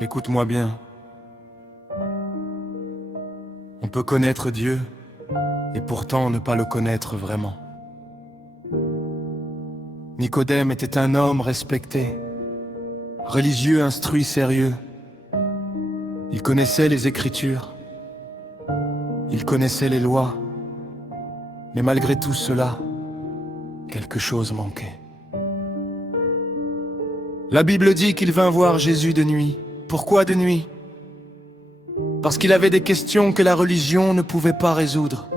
Écoute-moi bien. On peut connaître Dieu et pourtant ne pas le connaître vraiment. Nicodème était un homme respecté, religieux, instruit, sérieux. Il connaissait les Écritures, il connaissait les lois, mais malgré tout cela, quelque chose manquait. La Bible dit qu'il vint voir Jésus de nuit. Pourquoi de nuit? Parce qu'il avait des questions que la religion ne pouvait pas résoudre.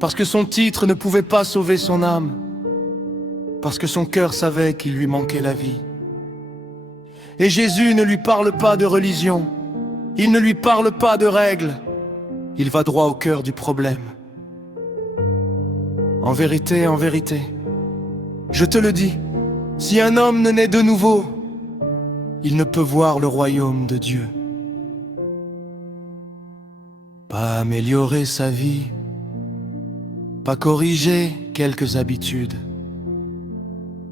Parce que son titre ne pouvait pas sauver son âme. Parce que son cœur savait qu'il lui manquait la vie. Et Jésus ne lui parle pas de religion. Il ne lui parle pas de règles. Il va droit au cœur du problème. En vérité, je te le dis, si un homme ne naît de nouveau, il ne peut voir le royaume de Dieu. Pas améliorer sa vie, pas corriger quelques habitudes,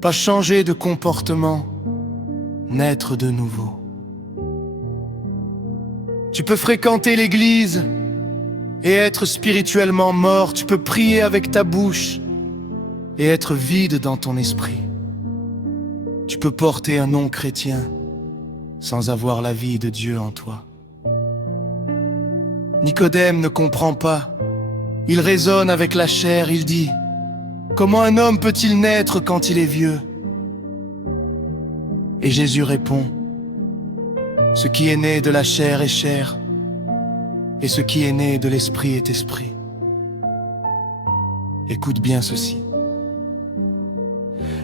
pas changer de comportement, naître de nouveau. Tu peux fréquenter l'église et être spirituellement mort. Tu peux prier avec ta bouche et être vide dans ton esprit. Tu peux porter un nom chrétien sans avoir la vie de Dieu en toi. Nicodème ne comprend pas. Il raisonne avec la chair, il dit: comment un homme peut-il naître quand il est vieux? Et Jésus répond: ce qui est né de la chair est chair, et ce qui est né de l'esprit est esprit. Écoute bien ceci.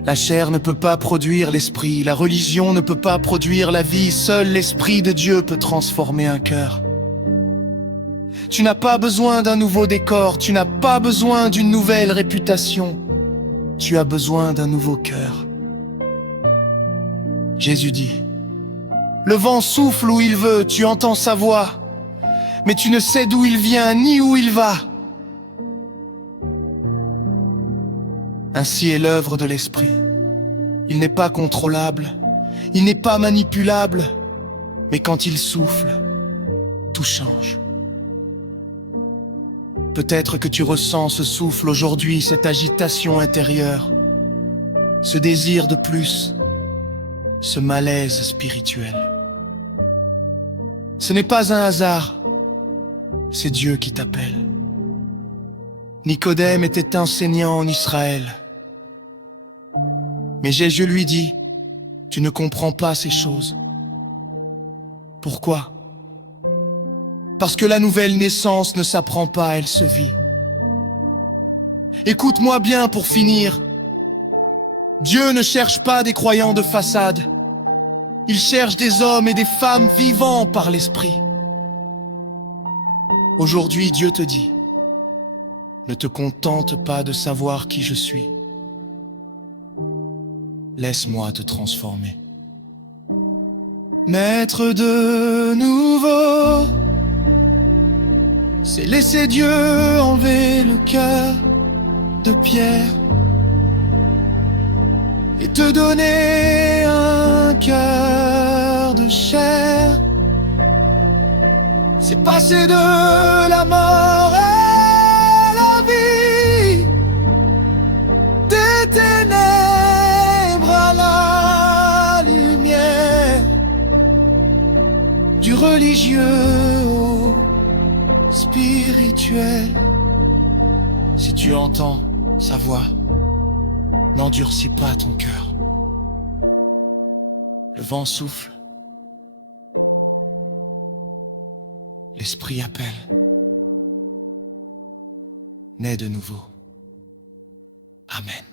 La chair ne peut pas produire l'esprit, la religion ne peut pas produire la vie, seul l'Esprit de Dieu peut transformer un cœur. Tu n'as pas besoin d'un nouveau décor, tu n'as pas besoin d'une nouvelle réputation, tu as besoin d'un nouveau cœur. Jésus dit: le vent souffle où il veut, tu entends sa voix, mais tu ne sais d'où il vient ni où il va. Ainsi est l'œuvre de l'Esprit. Il n'est pas contrôlable, il n'est pas manipulable, mais quand il souffle, tout change. Peut-être que tu ressens ce souffle aujourd'hui, cette agitation intérieure, ce désir de plus, ce malaise spirituel. Ce n'est pas un hasard, c'est Dieu qui t'appelle. Nicodème était enseignant en Israël. Mais Jésus lui dit: tu ne comprends pas ces choses. Pourquoi? Parce que la nouvelle naissance ne s'apprend pas, elle se vit. Écoute-moi bien pour finir. Dieu ne cherche pas des croyants de façade. Il cherche des hommes et des femmes vivants par l'Esprit. Aujourd'hui, Dieu te dit: ne te contente pas de savoir qui je suis. Laisse-moi te transformer. Naître de nouveau, c'est laisser Dieu enlever le cœur de pierre et te donner un cœur de chair. C'est passer de la mort à la vie, des ténèbres à la lumière, du religieux au spirituel. Si tu entends sa voix, n'endurcis pas ton cœur. Le vent souffle, l'Esprit appelle. Nais de nouveau. Amen.